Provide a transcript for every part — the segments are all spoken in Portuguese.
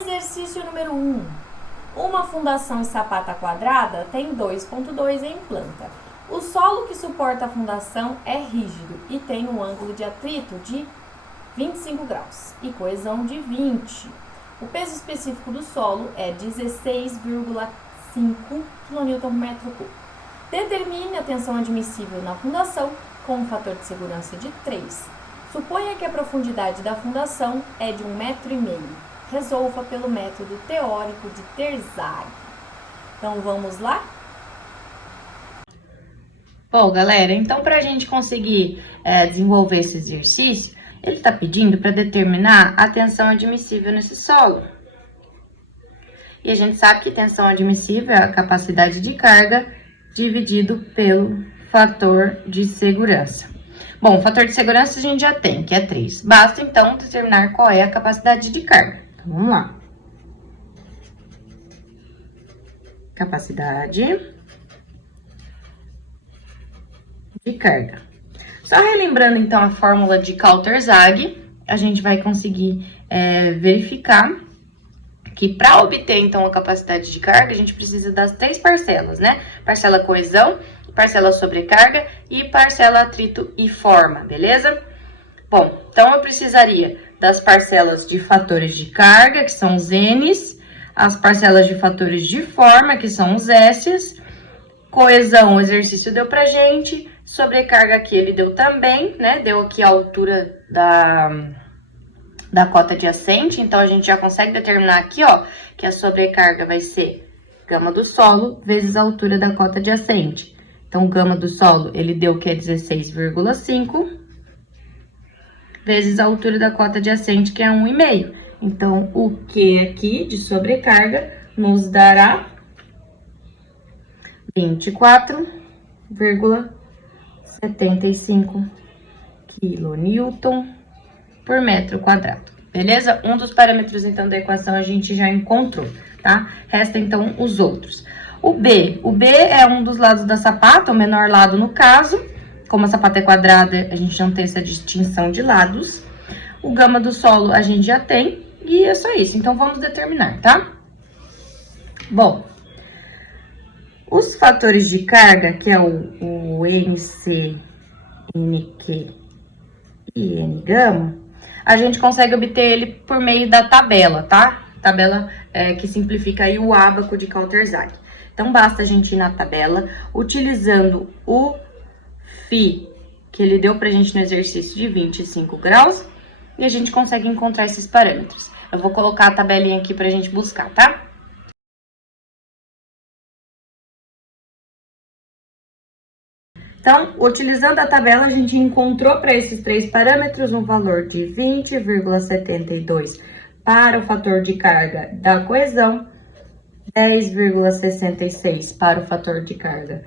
Exercício número 1. Uma fundação sapata quadrada tem 2,2 em planta. O solo que suporta a fundação é rígido e tem um ângulo de atrito de 25 graus e coesão de 20. O peso específico do solo é 16,5 kN/m3. Determine a tensão admissível na fundação com um fator de segurança de 3. Suponha que a profundidade da fundação é de 1,5 m. Resolva pelo método teórico de Terzaghi. Então, vamos lá? Bom, galera, então para a gente conseguir desenvolver esse exercício, ele está pedindo para determinar a tensão admissível nesse solo. E a gente sabe que tensão admissível é a capacidade de carga dividido pelo fator de segurança. Bom, o fator de segurança a gente já tem, que é 3. Basta, então, determinar qual é a capacidade de carga. Então, vamos lá. Capacidade de carga. Só relembrando, então, a fórmula de Terzaghi, a gente vai conseguir verificar que para obter, então, a capacidade de carga, a gente precisa das 3 parcelas, né? Parcela coesão, parcela sobrecarga e parcela atrito e forma, beleza? Bom, então eu precisaria das parcelas de fatores de carga, que são os N's, as parcelas de fatores de forma, que são os S's, coesão, o exercício deu pra gente, sobrecarga aqui ele deu também, né? Deu aqui a altura da cota adjacente, então a gente já consegue determinar aqui, ó, que a sobrecarga vai ser gama do solo vezes a altura da cota adjacente. Então, o gama do solo, ele deu que é 16,5, vezes a altura da cota adjacente, que é 1,5. Então, o Q aqui de sobrecarga nos dará 24,75 kN por metro quadrado. Beleza? Um dos parâmetros, então, da equação a gente já encontrou, tá? Resta, então, os outros. O B é um dos lados da sapata, o menor lado no caso. Como a sapata é quadrada, a gente não tem essa distinção de lados. O gama do solo a gente já tem, e é só isso. Então, vamos determinar, tá? Bom, os fatores de carga, que é o NC, NQ e N-gama, a gente consegue obter ele por meio da tabela, tá? Tabela que simplifica aí o ábaco de Terzaghi. Então, basta a gente ir na tabela, utilizando o φ, que ele deu pra gente no exercício de 25 graus, e a gente consegue encontrar esses parâmetros. Eu vou colocar a tabelinha aqui pra gente buscar, tá? Então, utilizando a tabela, a gente encontrou para esses 3 parâmetros um valor de 20,72 para o fator de carga da coesão, 10,66 para o fator de carga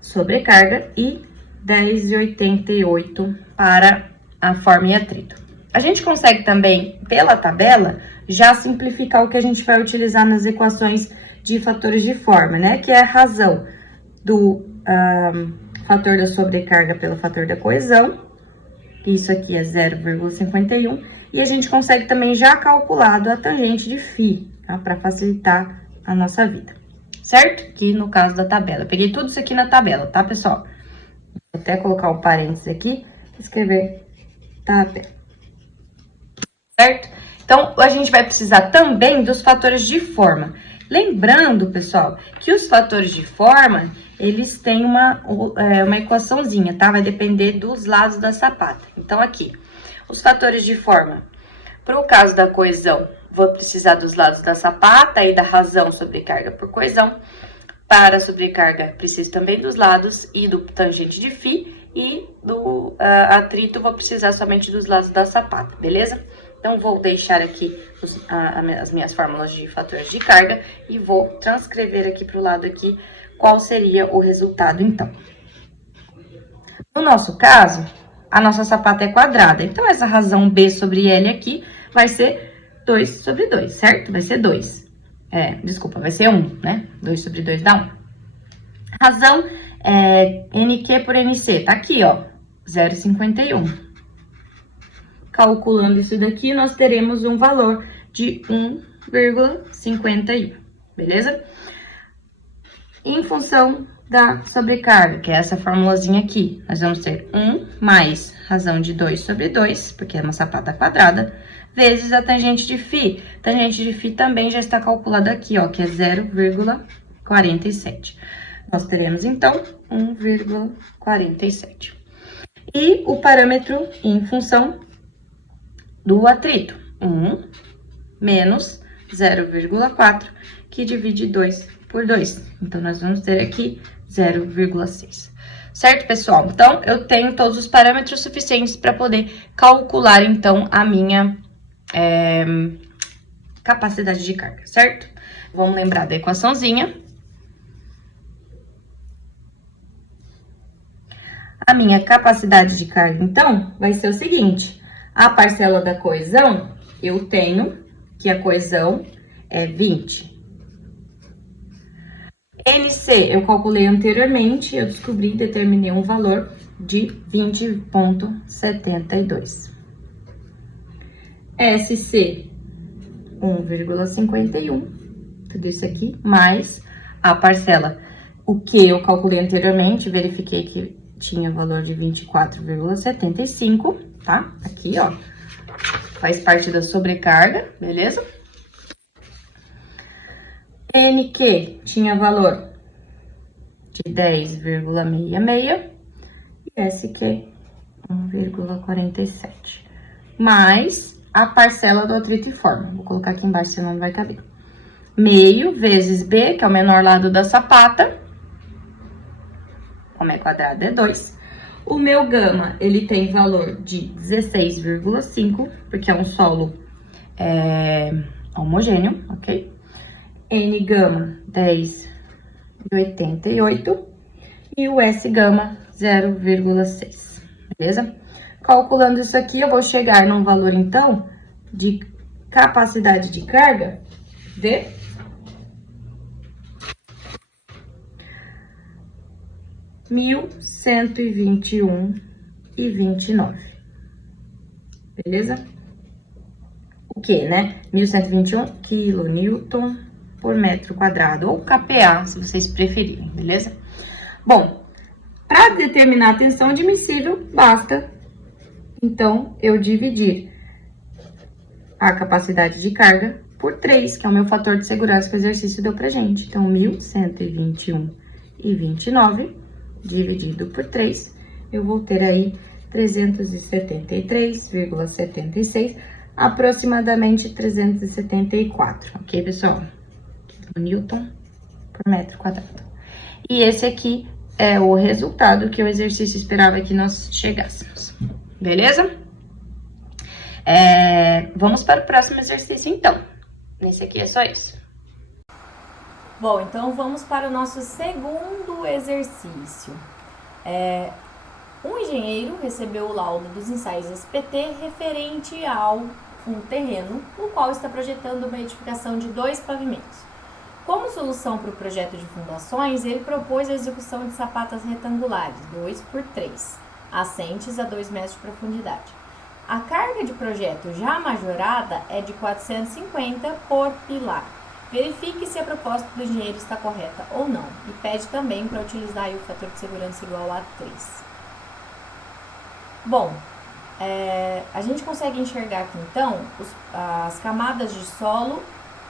sobrecarga e 10,88 para a forma e atrito. A gente consegue também, pela tabela, já simplificar o que a gente vai utilizar nas equações de fatores de forma, né? Que é a razão do fator da sobrecarga pelo fator da coesão. Isso aqui é 0,51. E a gente consegue também já calculado a tangente de φ, tá? Para facilitar a nossa vida, certo? Aqui no caso da tabela. Eu peguei tudo isso aqui na tabela, tá, pessoal? Vou até colocar um parênteses aqui e escrever tabela. Certo? Então, a gente vai precisar também dos fatores de forma. Lembrando, pessoal, que os fatores de forma, eles têm uma equaçãozinha, tá? Vai depender dos lados da sapata. Então, aqui, os fatores de forma. Para o caso da coesão, vou precisar dos lados da sapata e da razão sobrecarga por coesão. Para a sobrecarga, preciso também dos lados e do tangente de φ. E do atrito, vou precisar somente dos lados da sapata, beleza? Então, vou deixar aqui as minhas fórmulas de fatores de carga e vou transcrever aqui para o lado aqui qual seria o resultado, então. No nosso caso, a nossa sapata é quadrada, então essa razão B sobre L aqui vai ser 2 sobre 2, certo? Vai ser 2. Desculpa, vai ser 1, né? 2 sobre 2 dá 1. Razão NQ por NC, tá aqui, ó, 0,51. Calculando isso daqui, nós teremos um valor de 0,51, beleza? Em função da sobrecarga, que é essa formulazinha aqui, nós vamos ter 1 mais razão de 2 sobre 2, porque é uma sapata quadrada, vezes a tangente de φ. Tangente de φ também já está calculada aqui, ó, que é 0,47. Nós teremos, então, 1,47. E o parâmetro em função do atrito, 1 menos 0,4, que divide 2 por 2. Então, nós vamos ter aqui 0,6. Certo, pessoal? Então, eu tenho todos os parâmetros suficientes para poder calcular, então, a minha capacidade de carga, certo? Vamos lembrar da equaçãozinha. A minha capacidade de carga, então, vai ser o seguinte. A parcela da coesão, eu tenho que a coesão é 20. NC, eu calculei anteriormente, eu descobri e determinei um valor de 20,72. SC, 1,51, tudo isso aqui, mais a parcela. O que eu calculei anteriormente, verifiquei que tinha valor de 24,75, tá? Aqui, ó, faz parte da sobrecarga, beleza? NQ tinha valor de 10,66 e SQ 1,47. Mais a parcela do atrito e forma. Vou colocar aqui embaixo, senão não vai caber. Meio vezes B, que é o menor lado da sapata. Como é quadrado, é 2. O meu gama, ele tem valor de 16,5, porque é um solo homogêneo, ok? N gama, 10,88. E o S gama, 0,6, beleza? Calculando isso aqui, eu vou chegar num valor, então, de capacidade de carga de 1.121,29, beleza? O que, né? 1.121 quilonewton por metro quadrado, ou kPa, se vocês preferirem, beleza? Bom, para determinar a tensão admissível, basta, então, eu dividir a capacidade de carga por 3, que é o meu fator de segurança que o exercício deu pra gente. Então, 1.121,29 dividido por 3, eu vou ter aí 373,76, aproximadamente 374, ok, pessoal? Newton por metro quadrado. E esse aqui é o resultado que o exercício esperava que nós chegássemos, beleza? Vamos para o próximo exercício, então. Nesse aqui é só isso. Bom, então vamos para o nosso segundo exercício. Um engenheiro recebeu o laudo dos ensaios SPT referente ao um terreno, no qual está projetando uma edificação de 2 pavimentos. Como solução para o projeto de fundações, ele propôs a execução de sapatas retangulares, 2 por 3, assentes a 2 metros de profundidade. A carga de projeto já majorada é de 450 por pilar. Verifique se a proposta do engenheiro está correta ou não, e pede também para utilizar aí o fator de segurança igual a 3. Bom, a gente consegue enxergar aqui então as camadas de solo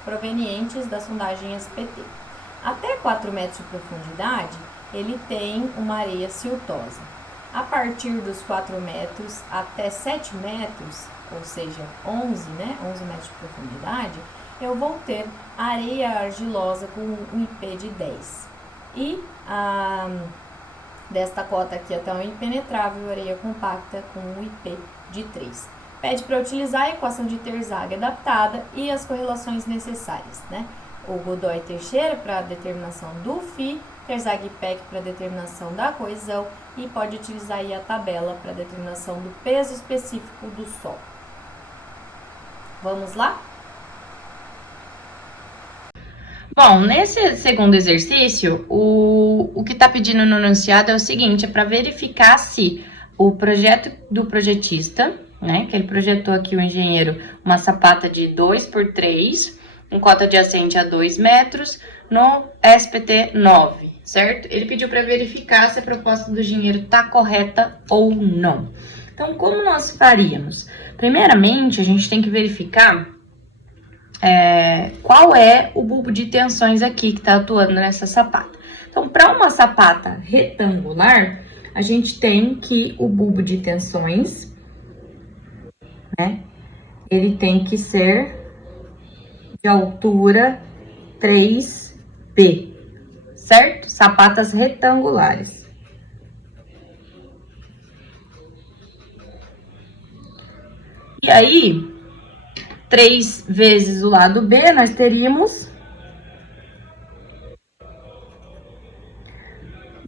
provenientes da sondagem SPT. Até 4 metros de profundidade, ele tem uma areia siltosa. A partir dos 4 metros até 7 metros, ou seja, 11 metros de profundidade, eu vou ter areia argilosa com um IP de 10. E desta cota aqui até um impenetrável, areia compacta com um IP de 3. Pede para utilizar a equação de Terzaghi adaptada e as correlações necessárias, né? O Godoy Teixeira para a determinação do φ, Terzaghi Peck para a determinação da coesão e pode utilizar aí a tabela para a determinação do peso específico do solo. Vamos lá? Bom, nesse segundo exercício, o que está pedindo no enunciado é o seguinte, é para verificar se o projeto do projetista, né, que ele projetou aqui o engenheiro, uma sapata de 2 por 3, com cota adjacente a 2 metros, no SPT 9, certo? Ele pediu para verificar se a proposta do engenheiro está correta ou não. Então, como nós faríamos? Primeiramente, a gente tem que verificar qual é o bulbo de tensões aqui que está atuando nessa sapata. Então, para uma sapata retangular, a gente tem que o bulbo de tensões, né? Ele tem que ser de altura 3B, certo? Sapatas retangulares. E aí, 3 vezes o lado B, nós teríamos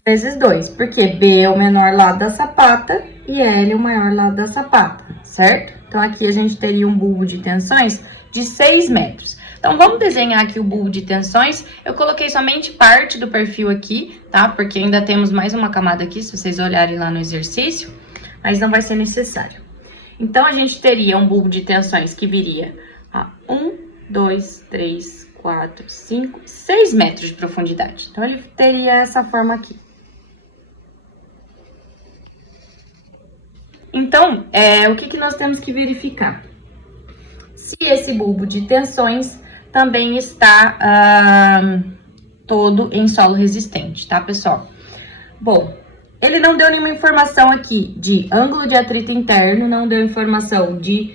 vezes 2, porque B é o menor lado da sapata e L é o maior lado da sapata, certo? Então, aqui a gente teria um bulbo de tensões de 6 metros. Então, vamos desenhar aqui o bulbo de tensões. Eu coloquei somente parte do perfil aqui, tá? Porque ainda temos mais uma camada aqui, se vocês olharem lá no exercício, mas não vai ser necessário. Então, a gente teria um bulbo de tensões que viria a 1, 2, 3, 4, 5, 6 metros de profundidade. Então, ele teria essa forma aqui. Então, o que nós temos que verificar? Se esse bulbo de tensões também está todo em solo resistente, tá, pessoal? Bom, ele não deu nenhuma informação aqui de ângulo de atrito interno, não deu informação de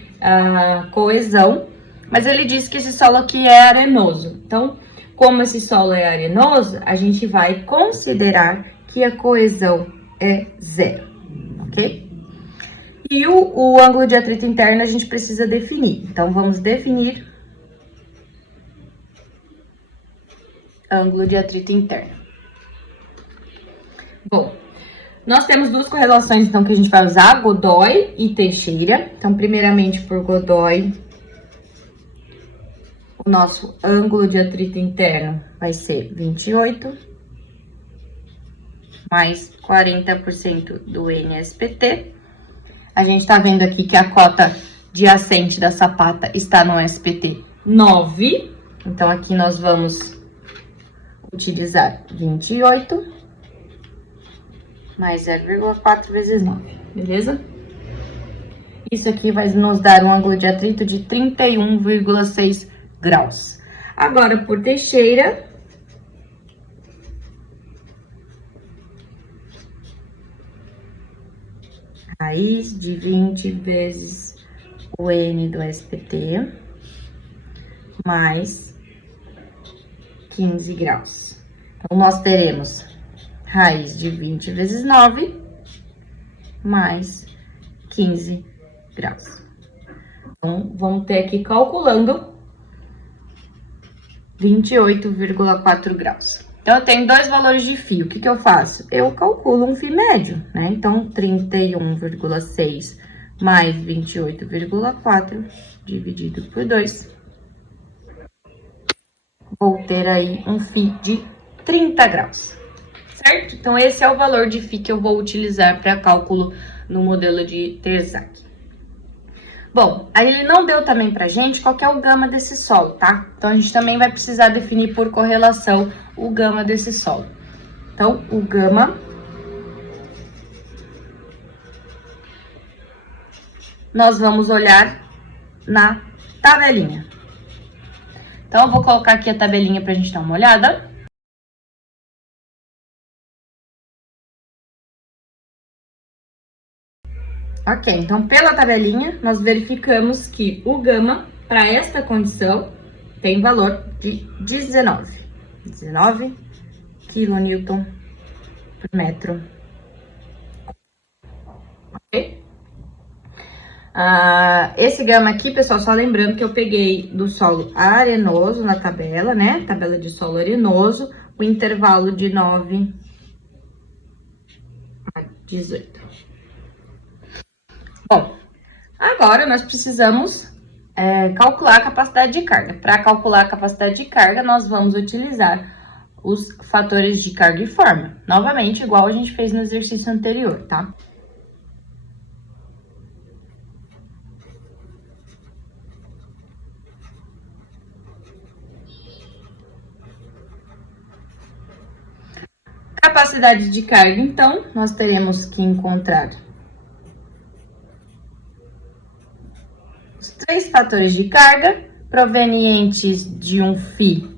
coesão, mas ele disse que esse solo aqui é arenoso. Então, como esse solo é arenoso, a gente vai considerar que a coesão é 0, ok? E o ângulo de atrito interno a gente precisa definir. Então, vamos definir ângulo de atrito interno. Bom, nós temos duas correlações, então, que a gente vai usar, Godoy e Teixeira. Então, primeiramente, por Godoy, o nosso ângulo de atrito interno vai ser 28, mais 40% do NSPT. A gente tá vendo aqui que a cota adjacente da sapata está no SPT 9. Então, aqui nós vamos utilizar 28 mais 0,4 vezes 9, beleza? Isso aqui vai nos dar um ângulo de atrito de 31,6 graus. Agora, por Teixeira, raiz de 20 vezes o N do SPT, mais 15 graus. Então, nós teremos raiz de 20 vezes 9, mais 15 graus. Então, vamos ter aqui calculando 28,4 graus. Então, eu tenho dois valores de φ. O que eu faço? Eu calculo um φ médio, né? Então, 31,6 mais 28,4 dividido por 2. Vou ter aí um φ de 30 graus, certo? Então, esse é o valor de φ que eu vou utilizar para cálculo no modelo de Terzak. Bom, aí ele não deu também pra gente qual que é o gama desse solo, tá? Então, a gente também vai precisar definir por correlação o gama desse solo. Então, o gama nós vamos olhar na tabelinha. Então, eu vou colocar aqui a tabelinha pra gente dar uma olhada. Ok, então pela tabelinha, nós verificamos que o gama, para esta condição, tem valor de 19 kN por metro. Ok? Esse gama aqui, pessoal, só lembrando que eu peguei do solo arenoso na tabela, né? Tabela de solo arenoso, o intervalo de 9 a 18. Bom, agora nós precisamos calcular a capacidade de carga. Para calcular a capacidade de carga, nós vamos utilizar os fatores de carga e forma. Novamente, igual a gente fez no exercício anterior, tá? Capacidade de carga, então, nós teremos que encontrar os 3 fatores de carga provenientes de um φ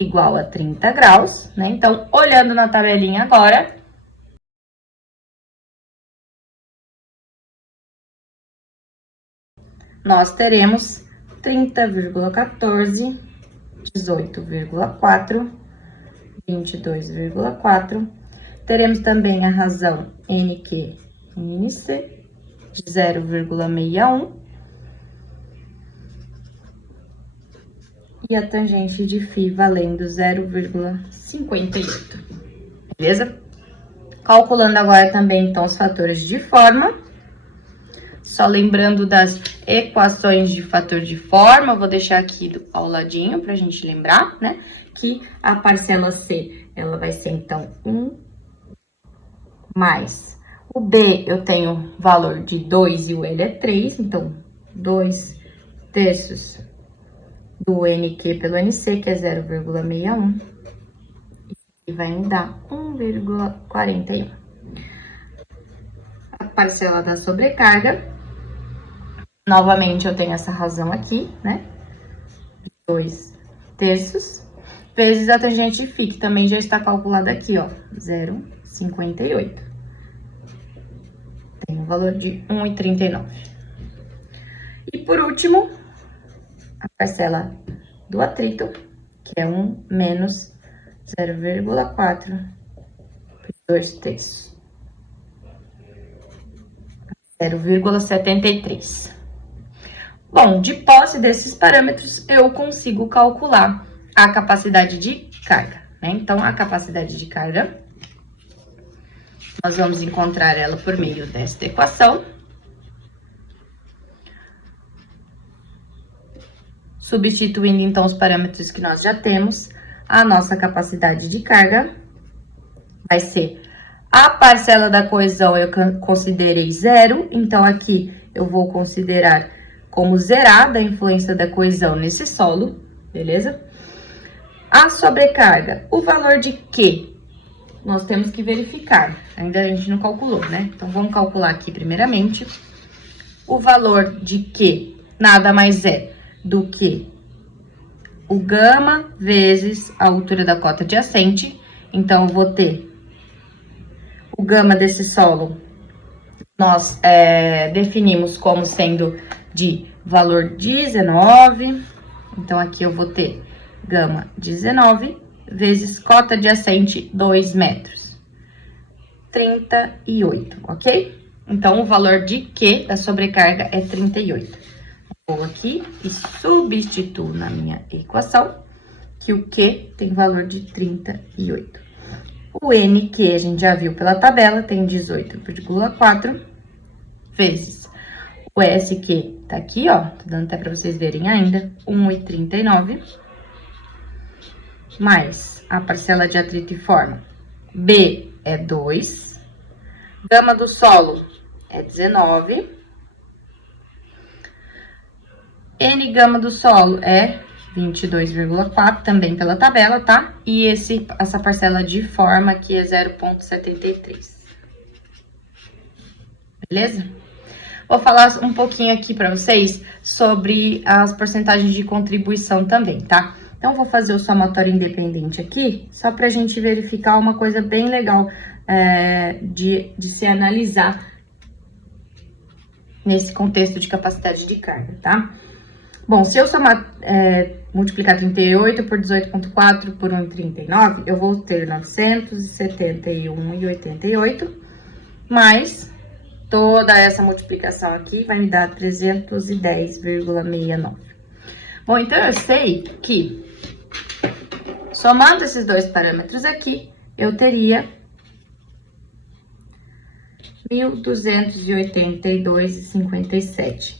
igual a 30 graus, né? Então, olhando na tabelinha agora, nós teremos 30,14, 18,4, 22,4. Teremos também a razão NQ e NC de 0,61. E a tangente de φ valendo 0,58. Beleza? Calculando agora também, então, os fatores de forma. Só lembrando das equações de fator de forma, eu vou deixar aqui ao ladinho pra gente lembrar, né? Que a parcela C, ela vai ser, então, 1 mais o B, eu tenho valor de 2 e o L é 3, então, 2 terços do NQ pelo NC, que é 0,61, e vai me dar 1,41. A parcela da sobrecarga, novamente eu tenho essa razão aqui, né? 2 terços, vezes a tangente de φ, que também já está calculada aqui, ó, 0,58. Tem um valor de 1,39. E por último, a parcela do atrito, que é 1 menos 0,4 por 2 terços. 0,73. Bom, de posse desses parâmetros, eu consigo calcular a capacidade de carga, né? Então, a capacidade de carga, nós vamos encontrar ela por meio desta equação. Substituindo, então, os parâmetros que nós já temos, a nossa capacidade de carga vai ser a parcela da coesão, eu considerei 0, então aqui eu vou considerar como zerada a influência da coesão nesse solo, beleza? A sobrecarga, o valor de Q, nós temos que verificar, ainda a gente não calculou, né? Então, vamos calcular aqui primeiramente. O valor de Q nada mais é do que o gama vezes a altura da cota adjacente. Então, eu vou ter o gama desse solo, nós definimos como sendo de valor 19. Então, aqui eu vou ter gama 19 vezes cota adjacente 2 metros. 38, ok? Então, o valor de Q da sobrecarga é 38. Vou aqui e substituo na minha equação que o Q tem valor de 38. O N, que a gente já viu pela tabela, tem 18,4 vezes o S, que tá aqui, ó, tô dando até pra vocês verem ainda, 1,39, mais a parcela de atrito e forma. B é 2, gama do solo é 19, N gama do solo é 22,4, também pela tabela, tá? E essa parcela de forma aqui é 0,73. Beleza? Vou falar um pouquinho aqui para vocês sobre as porcentagens de contribuição também, tá? Então, vou fazer o somatório independente aqui, só pra gente verificar uma coisa bem legal de se analisar nesse contexto de capacidade de carga, tá? Bom, se eu somar, multiplicar 38 por 18,4 por 1,39, eu vou ter 971,88, mais toda essa multiplicação aqui vai me dar 310,69. Bom, então eu sei que, somando esses dois parâmetros aqui, eu teria 1.282,57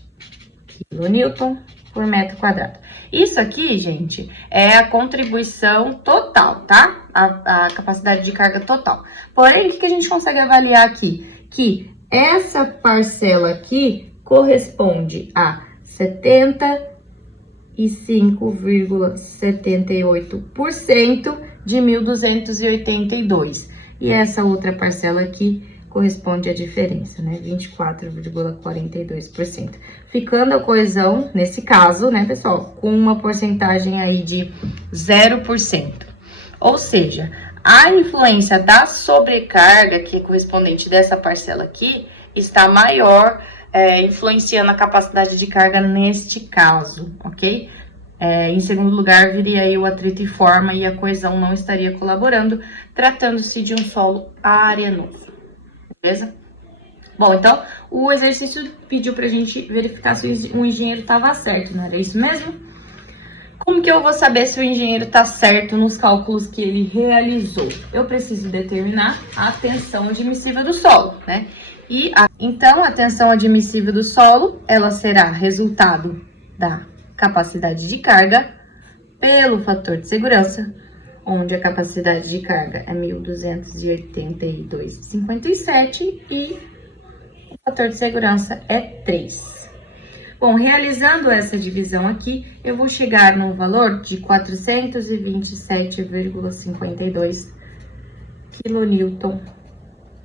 kN por metro quadrado. Isso aqui, gente, é a contribuição total, tá? A capacidade de carga total. Porém, o que a gente consegue avaliar aqui? Que essa parcela aqui corresponde a 75,78% de 1.282. e essa outra parcela aqui corresponde à diferença, né? 24,42%. Ficando a coesão, nesse caso, né, pessoal, com uma porcentagem aí de 0%. Ou seja, a influência da sobrecarga, que é correspondente dessa parcela aqui, está maior, influenciando a capacidade de carga neste caso, ok? Em segundo lugar, viria aí o atrito e forma e a coesão não estaria colaborando, tratando-se de um solo arenoso, beleza? Bom, então, o exercício pediu pra gente verificar se o engenheiro estava certo, não era isso mesmo? Como que eu vou saber se o engenheiro está certo nos cálculos que ele realizou? Eu preciso determinar a tensão admissível do solo, né? Então, a tensão admissível do solo, ela será resultado da capacidade de carga pelo fator de segurança, onde a capacidade de carga é 1.282,57 e o fator de segurança é 3. Bom, realizando essa divisão aqui, eu vou chegar num valor de 427,52 kN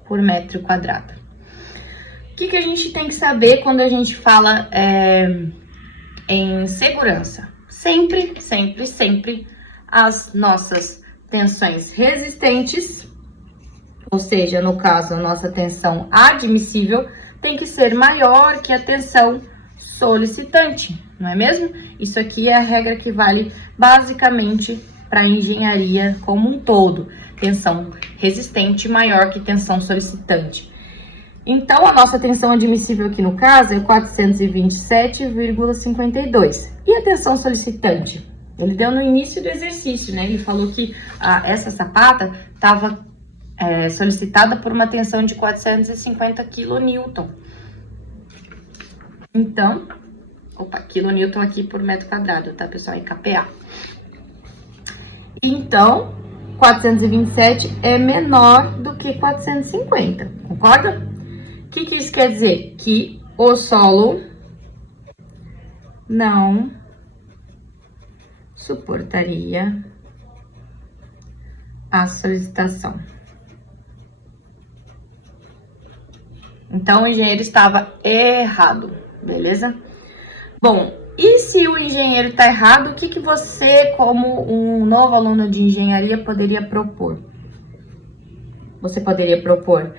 por metro quadrado. O que a gente tem que saber quando a gente fala em segurança? Sempre as nossas tensões resistentes, ou seja, no caso, a nossa tensão admissível, tem que ser maior que a tensão solicitante, não é mesmo? Isso aqui é a regra que vale basicamente para a engenharia como um todo. Tensão resistente maior que tensão solicitante. Então, a nossa tensão admissível aqui no caso é 427,52. E a tensão solicitante? Ele deu no início do exercício, né? Ele falou que essa sapata estava solicitada por uma tensão de 450 kN. Então, quilonewton aqui por metro quadrado, tá, pessoal? Em kPa. Então, 427 é menor do que 450, concorda? O que isso quer dizer? Que o solo não suportaria a solicitação. Então, o engenheiro estava errado, beleza? Bom, e se o engenheiro está errado, o que você, como um novo aluno de engenharia, poderia propor? Você poderia propor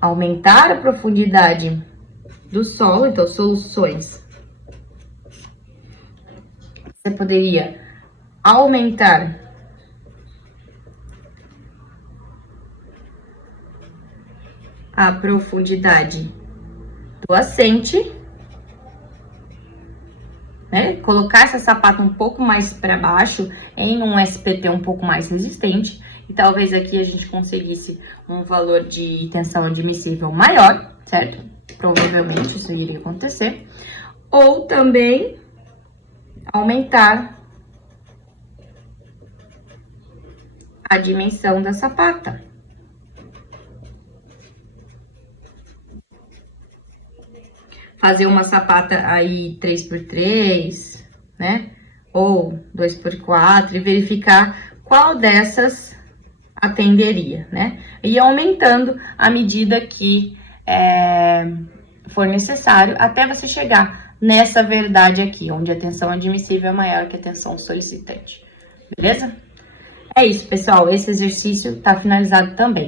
aumentar a profundidade do solo, então, soluções. Você poderia aumentar a profundidade do assente, né? Colocar essa sapata um pouco mais para baixo em um SPT um pouco mais resistente e talvez aqui a gente conseguisse um valor de tensão admissível maior, certo? Provavelmente isso iria acontecer. Ou também aumentar a dimensão da sapata. Fazer uma sapata aí 3x3, né? Ou 2x4 e verificar qual dessas atenderia, né? E aumentando à medida que for necessário, até você chegar nessa verdade aqui, onde a tensão admissível é maior que a tensão solicitante. Beleza? É isso, pessoal. Esse exercício tá finalizado também.